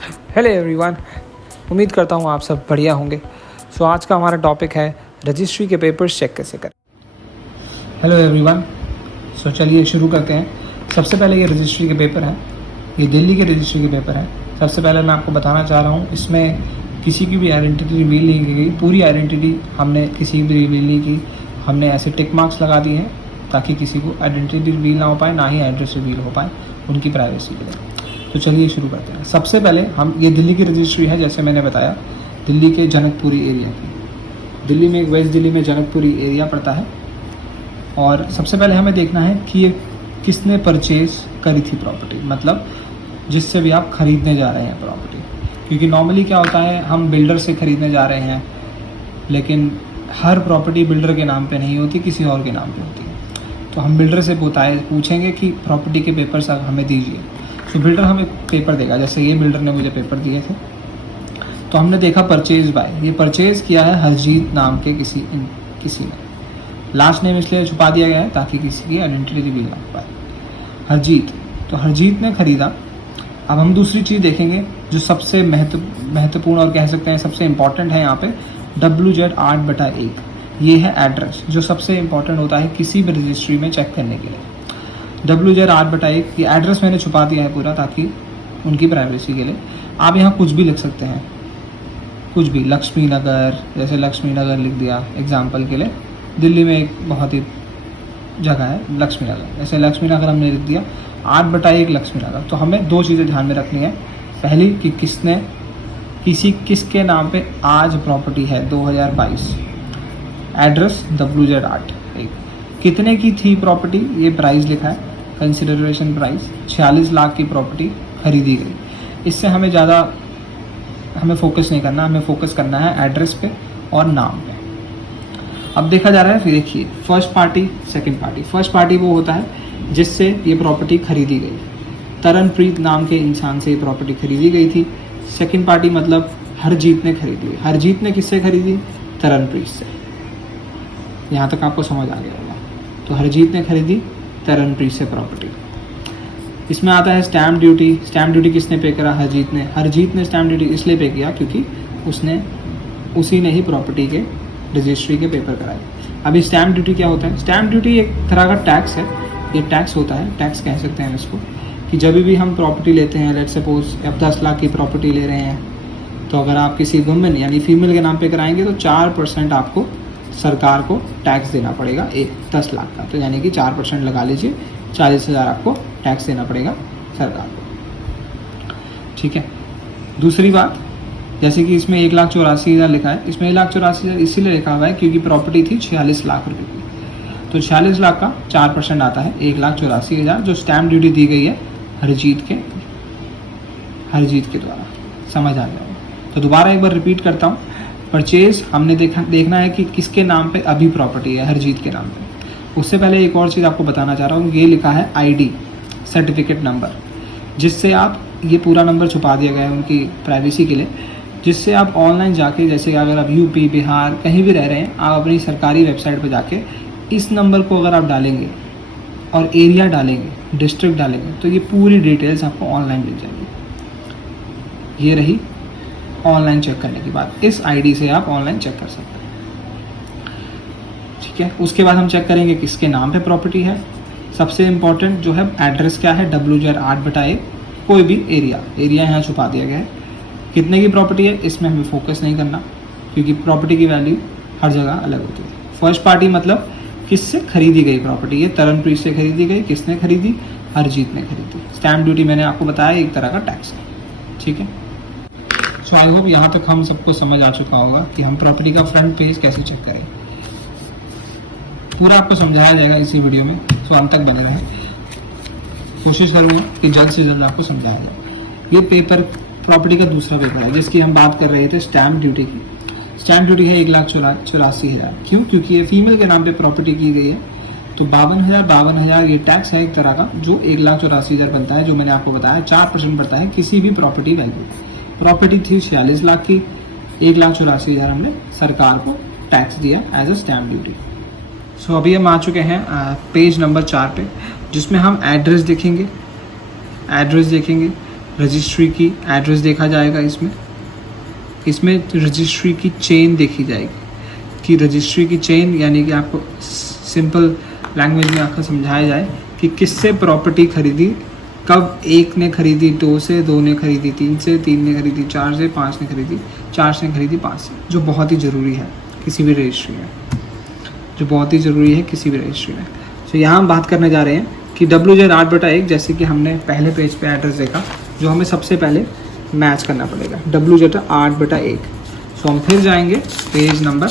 Hello everyone, उम्मीद करता हूँ आप सब बढ़िया होंगे। सो आज का हमारा टॉपिक है रजिस्ट्री के पेपर्स चेक कैसे करें। हेलो एवरीवन, सो चलिए शुरू करते हैं। सबसे पहले ये रजिस्ट्री के पेपर हैं, ये दिल्ली के रजिस्ट्री के पेपर हैं। सबसे पहले मैं आपको बताना चाह रहा हूँ, इसमें किसी की भी आइडेंटिटी रिवील नहीं की गई। पूरी आइडेंटिटी हमने किसी की भी रिवील नहीं की। हमने ऐसे टिक मार्क्स लगा दिए हैं ताकि किसी को आइडेंटिटी रिवील ना हो पाए, ना ही एड्रेस रिवील हो पाए, उनकी प्राइवेसी के लिए। तो चलिए शुरू करते हैं। सबसे पहले हम, ये दिल्ली की रजिस्ट्री है, जैसे मैंने बताया, दिल्ली के जनकपुरी एरिया की। दिल्ली में, वेस्ट दिल्ली में जनकपुरी एरिया पड़ता है। और सबसे पहले हमें देखना है कि ये किसने परचेज करी थी प्रॉपर्टी, मतलब जिससे भी आप खरीदने जा रहे हैं प्रॉपर्टी। क्योंकि नॉर्मली क्या होता है, हम बिल्डर से खरीदने जा रहे हैं, लेकिन हर प्रॉपर्टी बिल्डर के नाम पे नहीं होती, किसी और के नाम पे होती है। तो हम बिल्डर से पूछेंगे कि प्रॉपर्टी के पेपर्स हमें दीजिए। तो बिल्डर हमें पेपर देगा। जैसे ये बिल्डर ने मुझे पेपर दिए थे, तो हमने देखा परचेज बाय, ये परचेज किया है हरजीत नाम के किसी ने। लास्ट नेम इसलिए छुपा दिया गया है ताकि किसी की आइडेंटिटी रिवील ना हो पाए। हरजीत, तो हरजीत ने खरीदा। अब हम दूसरी चीज़ देखेंगे जो सबसे महत्वपूर्ण और कह सकते हैं सबसे इम्पॉर्टेंट है यहाँ पे, WZ 8/1। ये है एड्रेस, जो सबसे इम्पॉर्टेंट होता है किसी भी रजिस्ट्री में चेक करने के लिए। WZ 8/1, ये एड्रेस मैंने छुपा दिया है पूरा ताकि उनकी प्राइवेसी के लिए। आप यहाँ कुछ भी लिख सकते हैं, कुछ भी, लक्ष्मी नगर, जैसे लक्ष्मी नगर लिख दिया एग्जाम्पल के लिए। दिल्ली में एक बहुत ही जगह है लक्ष्मी नगर, ऐसे लक्ष्मी नगर हमने लिख दिया, 8/1 लक्ष्मी नगर। तो हमें दो चीज़ें ध्यान में रखनी है। पहली कि किसके नाम पे आज प्रॉपर्टी है 2022, एड्रेस WZ 8/1। कितने की थी प्रॉपर्टी, ये प्राइस लिखा है, कंसिडरेशन प्राइस 46 लाख की प्रॉपर्टी खरीदी गई। इससे हमें फोकस नहीं करना, हमें फोकस करना है एड्रेस पे और नाम पे। अब देखा जा रहा है, फिर देखिए first party second party. First party वो होता है जिससे ये प्रॉपर्टी खरीदी गई, तरनप्रीत नाम के इंसान से ये प्रॉपर्टी खरीदी गई थी। सेकंड पार्टी मतलब हरजीत ने खरीदी। हरजीत ने किससे खरीदी, तरनप्रीत से। यहाँ तक आपको समझ आ गया होगा। तो हरजीत ने खरीदी तरनप्रीत से प्रॉपर्टी। इसमें आता है स्टैम्प ड्यूटी। स्टैम्प ड्यूटी किसने पे करा, हरजीत ने। हरजीत ने स्टैम्प ड्यूटी इसलिए पे किया क्योंकि उसी ने ही प्रॉपर्टी के रजिस्ट्री के पेपर कराए। अभी स्टैम्प ड्यूटी क्या होता है, स्टैम्प ड्यूटी एक तरह का टैक्स है। ये टैक्स होता है, टैक्स कह सकते हैं इसको, कि जब भी हम प्रॉपर्टी लेते हैं, लेट्स सपोज आप 10 लाख की प्रॉपर्टी ले रहे हैं, तो अगर आप किसी वुमेन यानी फीमेल के नाम पे कराएंगे तो 4% आपको सरकार को टैक्स देना पड़ेगा, 10 लाख का। तो यानी कि 4% लगा लीजिए, 40,000 आपको टैक्स देना पड़ेगा सरकार को। ठीक है। दूसरी बात, जैसे कि इसमें 1,84,000 लिखा है, इसमें 1,84,000 इसीलिए लिखा हुआ है क्योंकि प्रॉपर्टी थी 46 लाख रुपए की। तो 46 लाख का 4% आता है 1,84,000, जो स्टैम्प ड्यूटी दी गई है हरजीत के द्वारा। समझ आ गया। तो दोबारा एक बार रिपीट करता हूँ। परचेज हमने देखना है कि किसके नाम पे अभी प्रॉपर्टी है, हरजीत के नाम पे। उससे पहले एक और चीज़ आपको बताना चाह रहा हूँ, ये लिखा है ID, सर्टिफिकेट नंबर, जिससे आप, ये पूरा नंबर छुपा दिया गया है उनकी प्राइवेसी के लिए, जिससे आप ऑनलाइन जाके, जैसे अगर आप यूपी, बिहार कहीं भी रह रहे हैं, आप अपनी सरकारी वेबसाइट पर जाके इस नंबर को अगर आप डालेंगे और एरिया डालेंगे, डिस्ट्रिक्ट डालेंगे, तो ये पूरी डिटेल्स आपको ऑनलाइन मिल जाएगी। ये रही ऑनलाइन चेक करने की बात। इस ID से आप ऑनलाइन चेक कर सकते हैं। ठीक है। उसके बाद हम चेक करेंगे किसके नाम पे प्रॉपर्टी है। सबसे इम्पोर्टेंट जो है एड्रेस क्या है, WZ 8/1। कोई भी एरिया यहाँ छुपा दिया गया है। कितने की प्रॉपर्टी है इसमें हमें फोकस नहीं करना, क्योंकि प्रॉपर्टी की वैल्यू हर जगह अलग होती है। फर्स्ट पार्टी मतलब किससे खरीदी गई प्रॉपर्टी, ये तरनप्रीत से खरीदी गई। किसने खरीदी, हरजीत ने खरीदी। स्टैम्प ड्यूटी मैंने आपको बताया एक तरह का टैक्स है। ठीक है। सो आई होप यहाँ तक हम सबको समझ आ चुका होगा कि हम प्रॉपर्टी का फ्रंट पेज कैसे चेक करें। पूरा आपको समझाया जाएगा इसी वीडियो में, सो अंत तक बने रहें। कोशिश करूँगा कि जल्द से जल्द आपको समझाया जाए। ये पेपर प्रॉपर्टी का दूसरा पेपर है जिसकी हम बात कर रहे थे, स्टैम्प ड्यूटी की। स्टैम्प ड्यूटी है 1,84,000। क्यों, क्योंकि ये फीमेल के नाम पे प्रॉपर्टी की गई है। तो 52,000 ये टैक्स है एक तरह का, जो 1,84,000 बनता है, जो मैंने आपको बताया 4% बनता है किसी भी प्रॉपर्टी वैल्यू। प्रॉपर्टी थी 46 लाख की, 1,84,000 हमने सरकार को टैक्स दिया एज अ स्टैम्प ड्यूटी। सो अभी हम आ चुके हैं पेज नंबर 4 पे, जिसमें हम एड्रेस देखेंगे। रजिस्ट्री की एड्रेस देखा जाएगा। इसमें रजिस्ट्री की चेन देखी जाएगी कि रजिस्ट्री की चेन यानी कि आपको सिंपल लैंग्वेज में आपको समझाया जाए कि किससे प्रॉपर्टी खरीदी, कब एक ने खरीदी, दो से, दो ने खरीदी तीन से, तीन ने खरीदी चार से, पाँच ने खरीदी चार से खरीदी पाँच से, जो बहुत ही ज़रूरी है किसी भी रजिस्ट्री में, जो बहुत ही ज़रूरी है किसी भी रजिस्ट्री में। तो यहाँ हम बात करने जा रहे हैं कि WZ8/1, जैसे कि हमने पहले पेज पे एड्रेस देखा, जो हमें सबसे पहले मैच करना पड़ेगा WZ8/1। सो हम फिर जाएंगे पेज नंबर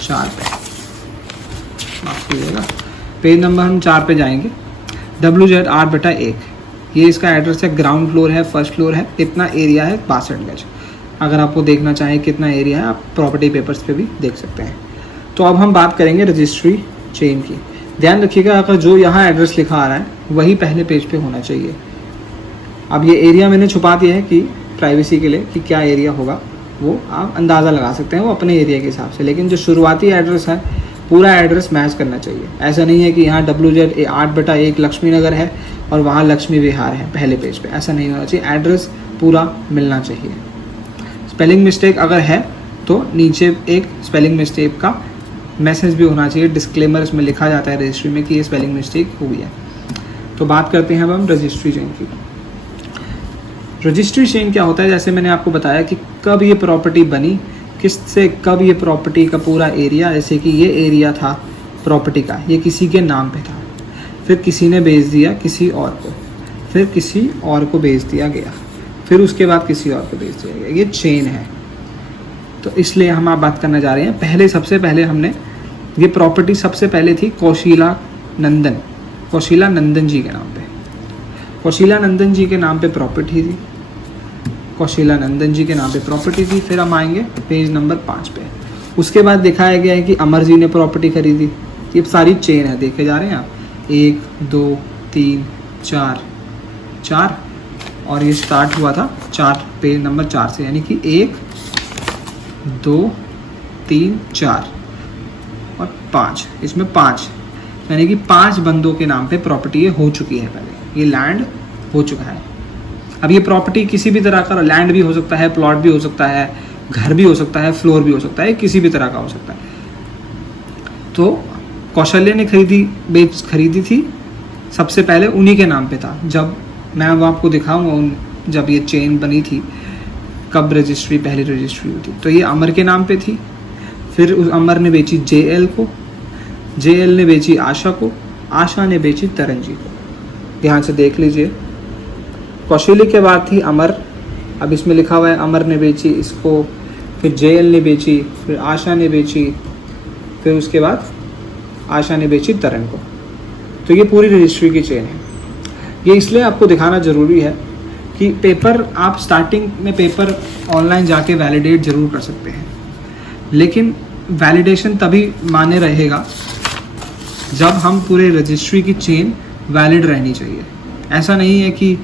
4 पे, माफ कीजिएगा, पेज नंबर हम 4 पे जाएंगे। WZ8/1 ये इसका एड्रेस है, ग्राउंड फ्लोर है, फर्स्ट फ्लोर है, इतना एरिया है 62 गज। अगर आपको देखना चाहें कितना एरिया है आप प्रॉपर्टी पेपर्स पे भी देख सकते हैं। तो अब हम बात करेंगे रजिस्ट्री चेन की। ध्यान रखिएगा, अगर जो यहाँ एड्रेस लिखा आ रहा है वही पहले पेज पे होना चाहिए। अब ये एरिया मैंने छुपा दिया है कि प्राइवेसी के लिए, कि क्या एरिया होगा वो आप अंदाज़ा लगा सकते हैं वो अपने एरिया के हिसाब से, लेकिन जो शुरुआती एड्रेस है पूरा एड्रेस मैच करना चाहिए। ऐसा नहीं है कि यहाँ WZ8/1 लक्ष्मी नगर है और वहाँ लक्ष्मी विहार है पहले पेज पे, ऐसा नहीं होना चाहिए। एड्रेस पूरा मिलना चाहिए। स्पेलिंग मिस्टेक अगर है तो नीचे एक स्पेलिंग मिस्टेक का मैसेज भी होना चाहिए, डिस्क्लेमर इसमें लिखा जाता है रजिस्ट्री में कि ये स्पेलिंग मिस्टेक हुई है। तो बात करते हैं अब हम रजिस्ट्री चेन की। रजिस्ट्री चेन क्या होता है, जैसे मैंने आपको बताया कि कब ये प्रॉपर्टी बनी, किससे कब ये प्रॉपर्टी का पूरा एरिया, जैसे कि ये एरिया था प्रॉपर्टी का, ये किसी के नाम पे था, फिर किसी ने बेच दिया किसी और को, फिर किसी और को बेच दिया गया, फिर उसके बाद किसी और को बेच दिया गया, ये चेन है। तो इसलिए हम आप बात करने जा रहे हैं। पहले सबसे पहले हमने ये प्रॉपर्टी सबसे पहले थी कौशीला नंदन जी के नाम पे, कौशीला नंदन जी के नाम पे प्रॉपर्टी थी, कौशीला नंदन जी के नाम पे प्रॉपर्टी थी। फिर हम आएंगे पेज नंबर 5 पे। उसके बाद दिखाया गया है कि अमर जी ने प्रॉपर्टी खरीदी। ये सारी चेन है, देखे जा रहे हैं आप, 1 2 3 4 4 और ये स्टार्ट हुआ था 4 पेज नंबर 4 से, यानी कि 1 2 3 4 और 5, इसमें 5 यानी कि 5 बंदों के नाम पे प्रॉपर्टी ये हो चुकी है। पहले ये लैंड हो चुका है। अब ये प्रॉपर्टी किसी भी तरह का लैंड भी हो सकता है, प्लॉट भी हो सकता है, घर भी हो सकता है, फ्लोर भी हो सकता है, किसी भी तरह का हो सकता है। तो कौशल्य ने खरीदी थी सबसे पहले, उन्हीं के नाम पे था। जब मैं वो आपको दिखाऊंगा जब ये चेन बनी थी, कब रजिस्ट्री पहली रजिस्ट्री हुई थी, तो ये अमर के नाम पे थी। फिर उस अमर ने बेची JL को, JL ने बेची आशा को, आशा ने बेची तरन जी को। ध्यान से देख लीजिए, कौशल्य के बाद थी अमर, अब इसमें लिखा हुआ है अमर ने बेची इसको, फिर JL ने बेची, फिर आशा ने बेची, फिर उसके बाद आशा ने बेची तरन को। तो ये पूरी रजिस्ट्री की चेन है। ये इसलिए आपको दिखाना ज़रूरी है कि पेपर आप स्टार्टिंग में पेपर ऑनलाइन जाके वैलिडेट ज़रूर कर सकते हैं, लेकिन वैलिडेशन तभी माने रहेगा जब हम पूरे रजिस्ट्री की चेन वैलिड रहनी चाहिए। ऐसा नहीं है कि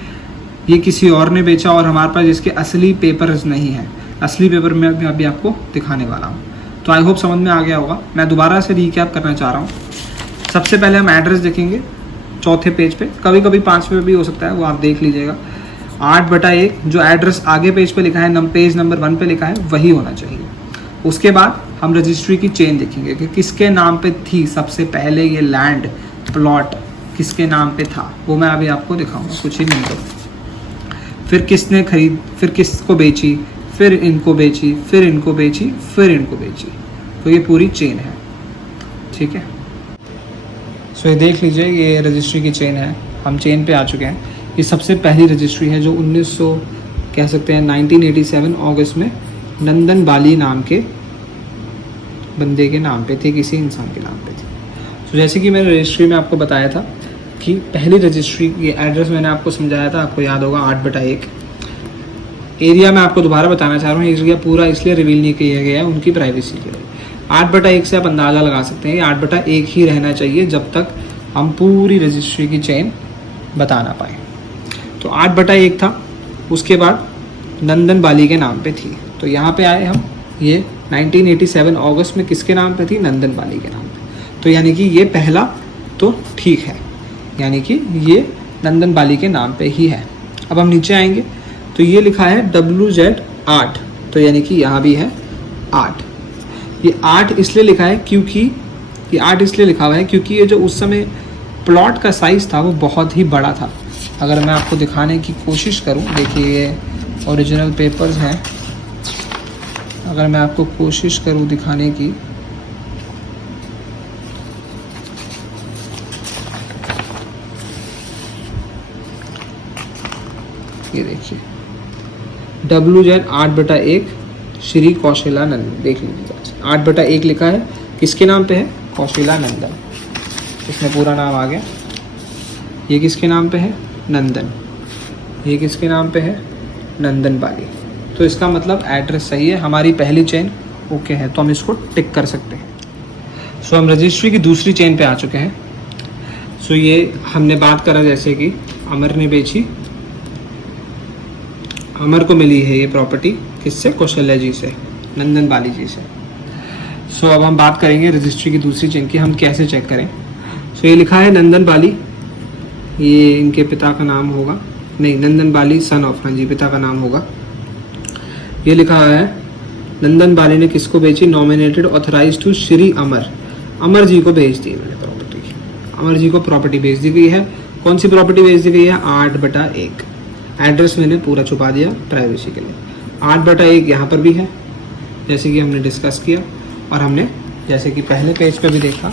ये किसी और ने बेचा और हमारे पास इसके असली पेपर्स नहीं है। असली पेपर मैं अभी आपको दिखाने वाला हूँ। तो आई होप समझ में आ गया होगा। मैं दोबारा से रिकैप करना चाह रहा हूँ। सबसे पहले हम एड्रेस देखेंगे चौथे पेज पे, कभी कभी 5वें पे भी हो सकता है, वो आप देख लीजिएगा। 8/1 जो एड्रेस आगे पेज पे लिखा है, पेज नंबर 1 पे लिखा है, वही होना चाहिए। उसके बाद हम रजिस्ट्री की चेन देखेंगे कि किसके नाम पे थी सबसे पहले ये लैंड प्लॉट, किसके नाम पे था, वो मैं अभी आपको दिखाऊंगा कुछ ही मिनटों में। फिर किसने फिर किसको बेची, फिर इनको बेची, फिर इनको बेची, फिर इनको बेची। तो ये पूरी चेन है, ठीक है। सो ये देख लीजिए, ये रजिस्ट्री की चेन है। हम चेन पे आ चुके हैं। ये सबसे पहली रजिस्ट्री है जो 1987 अगस्त में नंदन बाली नाम के बंदे के नाम पे थी, किसी इंसान के नाम पे थी। तो जैसे कि मैंने रजिस्ट्री में आपको बताया था कि पहली रजिस्ट्री की एड्रेस मैंने आपको समझाया था, आपको याद होगा 8/1। एरिया मैं आपको दोबारा बताना चाह रहा हूँ, एरिया पूरा इसलिए रिवील नहीं किया गया है उनकी प्राइवेसी के लिए। 8/1 से आप अंदाज़ा लगा सकते हैं 8/1 ही रहना चाहिए जब तक हम पूरी रजिस्ट्री की चेन बता ना पाए। तो 8/1 था, उसके बाद नंदन बाली के नाम पे थी। तो यहाँ पे आए हम, ये 1987 अगस्त में किसके नाम पे थी, नंदन बाली के नाम पे। तो यानी कि ये पहला तो ठीक है, यानी कि ये नंदन बाली के नाम पे ही है। अब हम नीचे आएंगे तो ये लिखा है WZ8, तो यानी कि यहाँ भी है 8। ये 8 इसलिए लिखा है क्योंकि ये 8 इसलिए लिखा हुआ है क्योंकि ये जो उस समय प्लॉट का साइज़ था वो बहुत ही बड़ा था। अगर मैं आपको दिखाने की कोशिश करूं, देखिए ये ओरिजिनल पेपर्स हैं, अगर मैं आपको कोशिश करूं दिखाने की, ये देखिए WZ8/1 श्री कौशलानंद, देख लीजिए 8/1 लिखा है, किसके नाम पे है? कौशलानंदन, इसमें पूरा नाम आ गया। ये किसके नाम पे है? नंदन। ये किसके नाम पे है? नंदन बाली। तो इसका मतलब एड्रेस सही है, हमारी पहली चेन ओके है, तो हम इसको टिक कर सकते हैं। सो हम रजिस्ट्री की दूसरी चेन पे आ चुके हैं। सो ये हमने बात करा जैसे कि अमर ने बेची, अमर को मिली है ये प्रॉपर्टी, किससे? कौशल्या जी से, नंदन बाली जी से। सो अब हम बात करेंगे रजिस्ट्री की दूसरी चेन की, हम कैसे चेक करें। सो ये लिखा है नंदन बाली, ये इनके पिता का नाम होगा, नहीं नंदन बाली सन ऑफ, हाँ जी पिता का नाम होगा। ये लिखा है नंदन बाली ने किसको बेची? Nominated authorise to Shri Amar, Amar ji को भेज दी मैंने प्रॉपर्टी, अमर जी को प्रॉपर्टी भेज दी गई है। कौन सी प्रॉपर्टी भेज दी गई है? 8/1। एड्रेस मैंने पूरा छुपा दिया प्राइवेसी के लिए। 8/1 यहाँ पर भी है, जैसे कि हमने डिस्कस किया, और हमने जैसे कि पहले पेज पे भी देखा,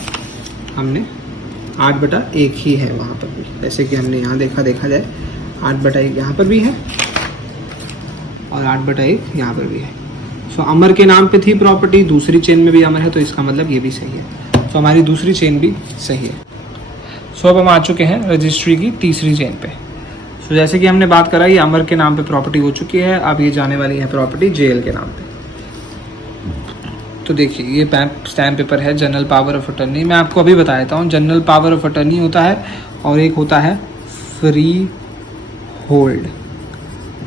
हमने 8/1 ही है वहाँ पर भी, जैसे कि हमने यहाँ देखा जाए 8/1 यहाँ पर भी है और 8/1 यहाँ पर भी है। सो अमर के नाम पे थी प्रॉपर्टी, दूसरी चेन में भी अमर है, तो इसका मतलब ये भी सही है। सो हमारी दूसरी चेन भी सही है। सो अब हम आ चुके हैं रजिस्ट्री की तीसरी चेन पे। सो जैसे कि हमने बात करा, ये अमर के नाम पे प्रॉपर्टी हो चुकी है, अब ये जाने वाली है प्रॉपर्टी JL के नाम पे। तो देखिए ये स्टैम्प पेपर है जनरल पावर ऑफ अटर्नी। मैं आपको अभी बता देता हूँ, जनरल पावर ऑफ अटर्नी होता है और एक होता है फ्री होल्ड।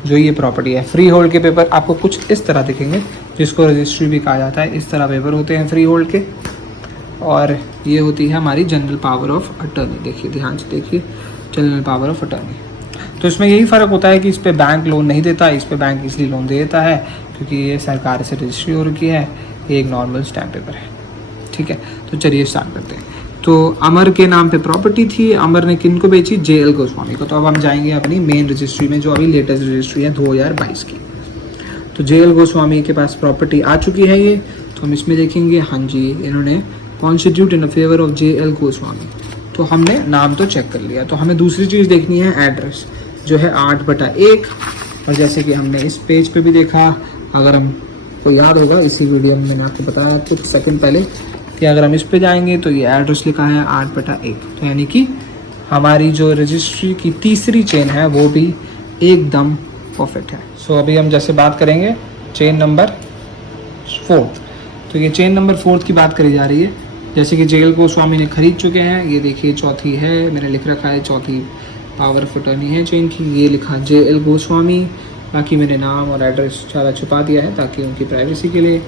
जो ये प्रॉपर्टी है, फ्री होल्ड के पेपर आपको कुछ इस तरह दिखेंगे, जिसको रजिस्ट्री भी कहा जाता है। इस तरह पेपर होते हैं फ्री होल्ड के, और ये होती है हमारी जनरल पावर ऑफ अटर्नी। देखिए ध्यान से देखिए, जनरल पावर ऑफ अटर्नी। तो इसमें यही फ़र्क होता है कि इस पे बैंक लोन नहीं देता, इस पे बैंक इसलिए लोन दे देता है क्योंकि ये सरकार से रजिस्ट्री हो रखी है, ये एक नॉर्मल स्टैम्प पेपर है। ठीक है, तो चलिए स्टार्ट करते हैं। तो अमर के नाम पे प्रॉपर्टी थी, अमर ने किन को बेची? JL गोस्वामी को। तो अब हम जाएंगे अपनी मेन रजिस्ट्री में, जो अभी लेटेस्ट रजिस्ट्री है 2022 की। तो JL गोस्वामी के पास प्रॉपर्टी आ चुकी है ये, तो हम इसमें देखेंगे, हाँ जी इन्होंने constitute in favour of JL Goswami. तो हमने नाम तो चेक कर लिया, तो हमें दूसरी चीज़ देखनी है एड्रेस, जो है 8/1। और जैसे कि हमने इस पेज पे भी देखा, अगर हमको याद होगा इसी वीडियो में मैंने आपको बताया कुछ सेकंड पहले कि अगर हम इस पे जाएंगे तो ये एड्रेस लिखा है 8/1। तो यानी कि हमारी जो रजिस्ट्री की तीसरी चेन है वो भी एकदम परफेक्ट है। सो अभी हम जैसे बात करेंगे चेन नंबर 4। तो ये चेन नंबर 4 की बात करी जा रही है। जैसे कि JL गोस्वामी ने खरीद चुके हैं, ये देखिए चौथी है, मैंने लिख रखा है चौथी पावर ऑफ अटर्नी है चेन की, ये लिखा JL गोस्वामी। बाकी मैंने नाम और एड्रेस सारा छुपा दिया है ताकि उनकी प्राइवेसी के लिए।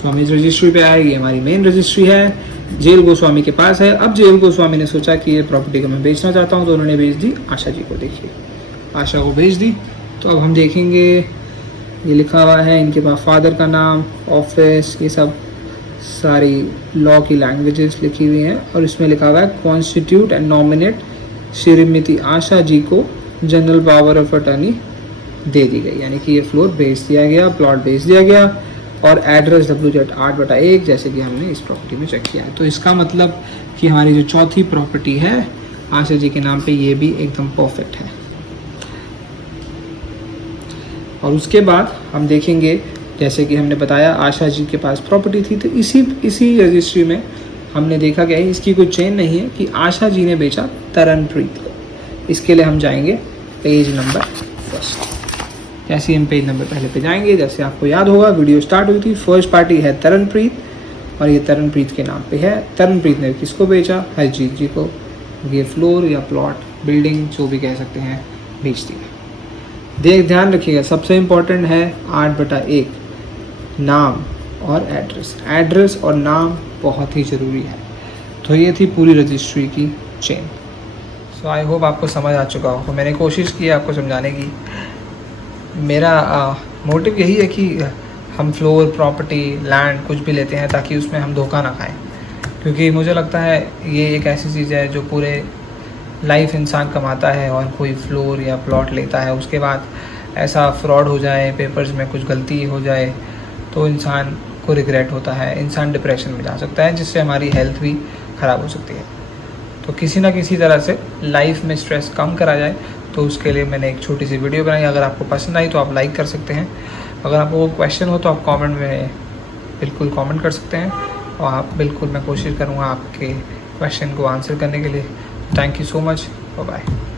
स्वामी रजिस्ट्री पे आए, ये हमारी मेन रजिस्ट्री है, JL गोस्वामी के पास है। अब JL गोस्वामी ने सोचा कि ये प्रॉपर्टी को मैं बेचना चाहता हूँ, तो उन्होंने बेच दी आशा जी को। देखिए आशा को बेच दी। तो अब हम देखेंगे, ये लिखा हुआ है इनके पास फादर का नाम, ऑफिस, ये सब सारी लॉ की लैंग्वेजेस लिखी हुई हैं, और इसमें लिखा हुआ है constitute and nominate Shrimati Asha ji को जनरल पावर ऑफ अटर्नी दे दी गई, यानी कि ये फ्लोर बेच दिया गया, प्लॉट बेच दिया गया, और एड्रेस WZ8/1 जैसे कि हमने इस प्रॉपर्टी में चेक किया है। तो इसका मतलब कि हमारी जो चौथी प्रॉपर्टी है आशा जी के नाम पे, ये भी एकदम परफेक्ट है। और उसके बाद हम देखेंगे, जैसे कि हमने बताया आशा जी के पास प्रॉपर्टी थी, तो इसी रजिस्ट्री में हमने देखा गया है इसकी कोई चेन नहीं है कि आशा जी ने बेचा तरनप्रीत को। इसके लिए हम जाएंगे पेज नंबर 1। जैसे हम पेज नंबर पहले पे जाएंगे, जैसे आपको याद होगा वीडियो स्टार्ट हुई थी, फर्स्ट पार्टी है तरनप्रीत, और ये तरनप्रीत के नाम पे है। तरनप्रीत ने किसको बेचा? हरजीत जी को। ये फ्लोर या प्लॉट, बिल्डिंग जो भी कह सकते हैं, बेच दिया। ध्यान रखिएगा, सबसे इम्पोर्टेंट है 8/1 नाम और एड्रेस। एड्रेस और नाम बहुत ही ज़रूरी है। तो ये थी पूरी रजिस्ट्री की chain. So so I hope आपको समझ आ चुका हो। मैंने कोशिश की है आपको समझाने की। मेरा मोटिव यही है कि हम फ्लोर, प्रॉपर्टी, लैंड कुछ भी लेते हैं ताकि उसमें हम धोखा ना खाएं, क्योंकि मुझे लगता है ये एक ऐसी चीज़ है जो पूरे लाइफ इंसान कमाता है और कोई फ्लोर या प्लॉट लेता है, उसके बाद ऐसा फ्रॉड हो जाए, पेपर्स में कुछ गलती हो जाए तो इंसान को रिग्रेट होता है, इंसान डिप्रेशन में जा सकता है, जिससे हमारी हेल्थ भी ख़राब हो सकती है। तो किसी ना किसी तरह से लाइफ में स्ट्रेस कम करा जाए, तो उसके लिए मैंने एक छोटी सी वीडियो बनाई। अगर आपको पसंद आई तो आप लाइक कर सकते हैं। अगर आपको क्वेश्चन हो तो आप कमेंट में बिल्कुल कमेंट कर सकते हैं, और आप बिल्कुल मैं कोशिश करूँगा आपके क्वेश्चन को आंसर करने के लिए। Thank you so much, bye bye.